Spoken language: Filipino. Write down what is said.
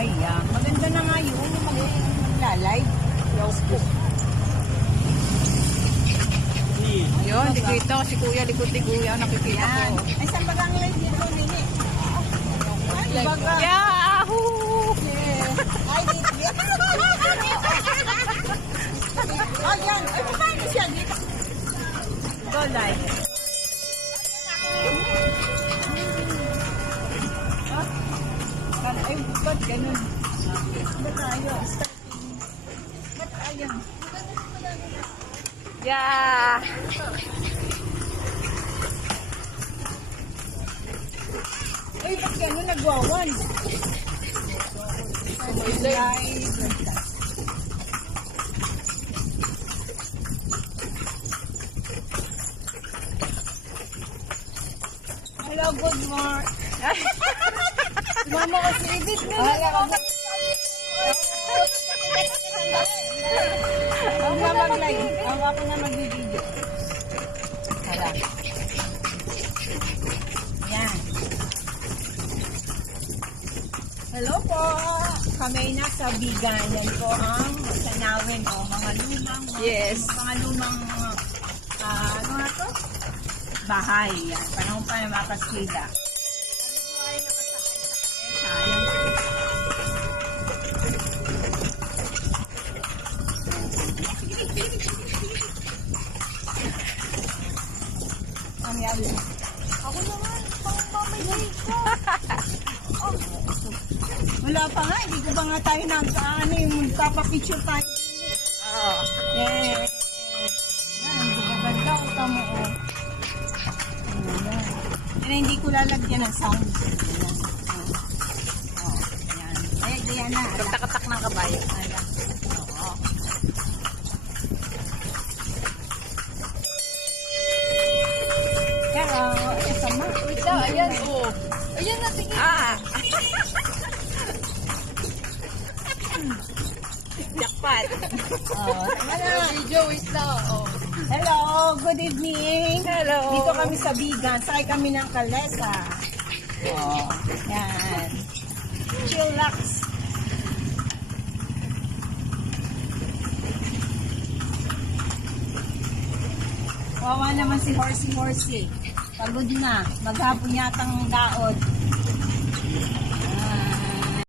Ayan. Maganda na nga yun. Yung maglalay. Yun, di kita ko si kuya, likod ni kuya, nakikita Yan. ko. Ay, saan bagang live dito, Nini? Ay, baga. Yahoo! Ay, dito. Oh, yan. Ay, paano siya dito? Go live. Ay, ba't ganun? Ba't tayo? Starting. Ba't ayaw? Yeah! Ay, ba't ganun? Nagwawan. Live. Hello, good morning. Mama ko si Edith na lang. Huwag na mag-live. Ako na mag-video. Hala. Yan. Hello po. Kami nasa Biganan po ang Sanawin o mga lumang Yes. mga lumang ano nga to? Bahay. Yan. Panahon pa yung mga kaskida. Ang yan. Ako naman, pang-mamay ko. Wala pa nga, hindi ko ba nga tayo ano yung magpapapicture tayo. Oo. Yeah. Yan, hindi ko ganda ko tamo ko. Yan, hindi ko lalagyan ng sound. Yan. Oh, yan. Ay, yan na. Pagtakatak ng kabayo. Ayan. Oo. Hello, kasama. Wait lang, ayan. Oh. Ayan na, tingin. Jackpot. Oh, tama na. Video, wait lang. Oh. Hello, good evening. Hello. Dito kami sa Bigan. Sakay kami ng Kalesa. Oh, yan. Chillax. Wawa naman si Horsey. Pagod na. Maghapon yatang daod.